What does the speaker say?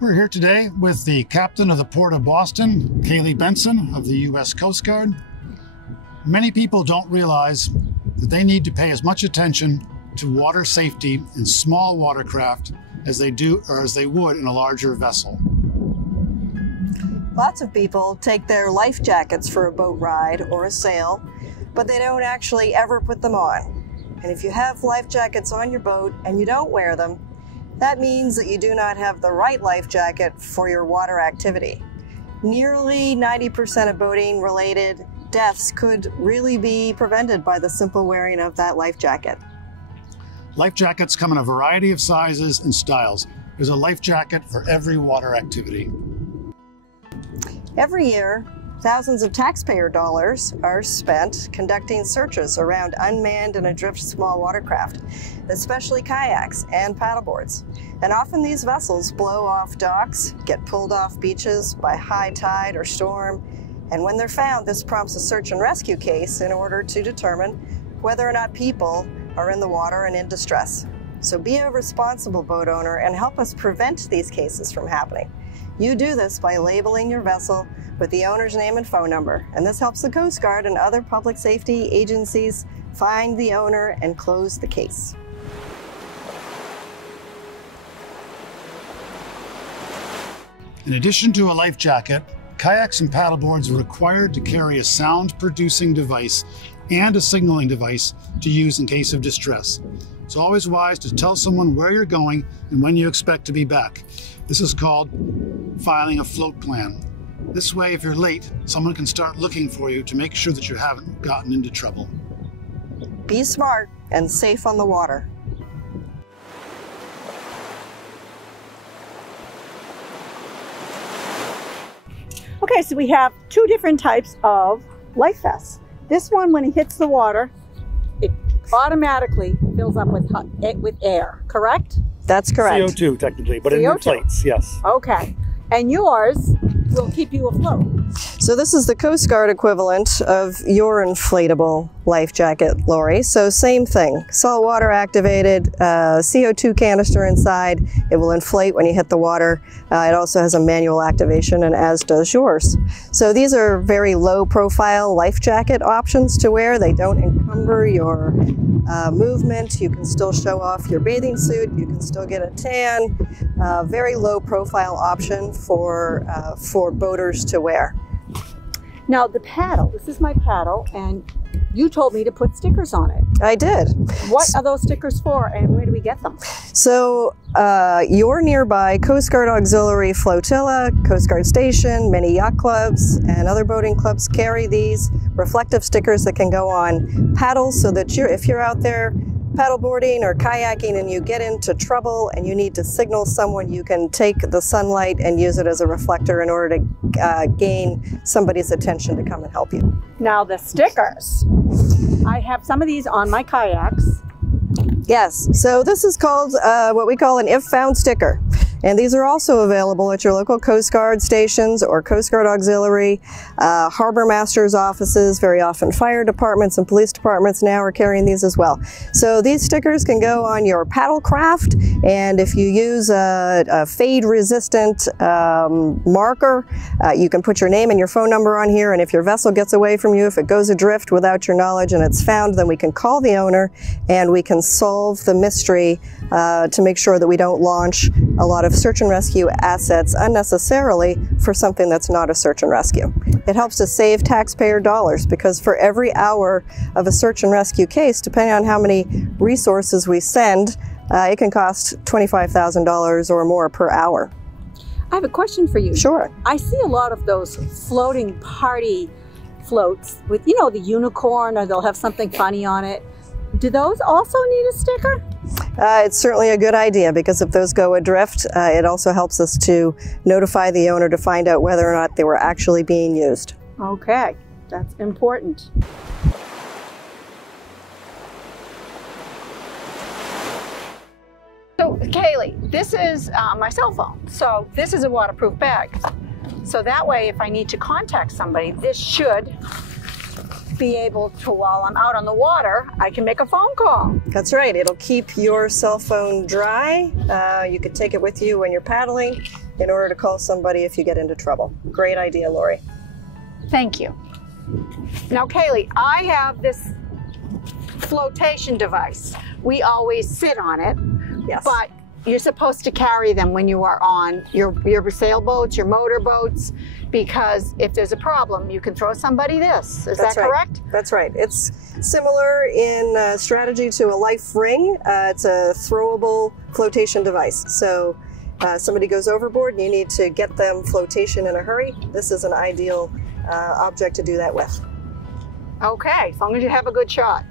We're here today with the captain of the Port of Boston, Kailie Benson of the U.S. Coast Guard. Many people don't realize that they need to pay as much attention to water safety in small watercraft as they do or as they would in a larger vessel. Lots of people take their life jackets for a boat ride or a sail, but they don't actually ever put them on. And if you have life jackets on your boat and you don't wear them, that means that you do not have the right life jacket for your water activity. Nearly 90% of boating-related deaths could really be prevented by the simple wearing of that life jacket. Life jackets come in a variety of sizes and styles. There's a life jacket for every water activity. Every year, thousands of taxpayer dollars are spent conducting searches around unmanned and adrift small watercraft, especially kayaks and paddleboards. And often these vessels blow off docks, get pulled off beaches by high tide or storm, and when they're found, this prompts a search and rescue case in order to determine whether or not people are in the water and in distress. So be a responsible boat owner and help us prevent these cases from happening. You do this by labeling your vessel with the owner's name and phone number, and this helps the Coast Guard and other public safety agencies find the owner and close the case. In addition to a life jacket, kayaks and paddleboards are required to carry a sound-producing device and a signaling device to use in case of distress. It's always wise to tell someone where you're going and when you expect to be back. This is called filing a float plan. This way, if you're late, someone can start looking for you to make sure that you haven't gotten into trouble. Be smart and safe on the water. Okay, so we have two different types of life vests. This one, when it hits the water, it automatically fills up with air, correct? That's correct. CO2 technically, but CO2. it inflates, yes. Okay, and yours will keep you afloat. So this is the Coast Guard equivalent of your inflatable life jacket, Lori. So same thing, saltwater activated, CO2 canister inside. It will inflate when you hit the water. It also has a manual activation, and as does yours. So these are very low profile life jacket options to wear. They don't encumber your movement. You can still show off your bathing suit. You can still get a tan. Very low profile option for boaters to wear. Now the paddle, this is my paddle, and you told me to put stickers on it. I did. What are those stickers for, and where do we get them? So your nearby Coast Guard Auxiliary Flotilla, Coast Guard Station, many yacht clubs, and other boating clubs carry these reflective stickers that can go on paddles, so that if you're out there paddleboarding or kayaking and you get into trouble and you need to signal someone, you can take the sunlight and use it as a reflector in order to gain somebody's attention to come and help you. Now the stickers. I have some of these on my kayaks. Yes, so this is called what we call an if found sticker. And these are also available at your local Coast Guard stations or Coast Guard Auxiliary, harbor masters' offices. Very often fire departments and police departments now are carrying these as well. So these stickers can go on your paddle craft, and if you use a fade resistant marker, you can put your name and your phone number on here, and if your vessel gets away from you, if it goes adrift without your knowledge and it's found, then we can call the owner and we can solve the mystery to make sure that we don't launch a lot of search and rescue assets unnecessarily for something that's not a search and rescue. It helps to save taxpayer dollars, because for every hour of a search and rescue case, depending on how many resources we send, it can cost $25,000 or more per hour. I have a question for you. Sure. I see a lot of those floating party floats with, you know, the unicorn, or they'll have something funny on it. Do those also need a sticker? It's certainly a good idea, because if those go adrift, it also helps us to notify the owner to find out whether or not they were actually being used. Okay, that's important. So Kailie, this is my cell phone. So this is a waterproof bag. So that way, if I need to contact somebody, this should be able to, while I'm out on the water, I can make a phone call. That's right. It'll keep your cell phone dry. You could take it with you when you're paddling. in order to call somebody if you get into trouble. Great idea, Lori. Thank you. Now, Kailie, I have this flotation device. We always sit on it, Yes. but you're supposed to carry them when you are on your sailboats, your motorboats, because if there's a problem, you can throw somebody this. Is that correct? That's right. It's similar in strategy to a life ring. It's a throwable flotation device. So somebody goes overboard and you need to get them flotation in a hurry. This is an ideal object to do that with. Okay, as long as you have a good shot.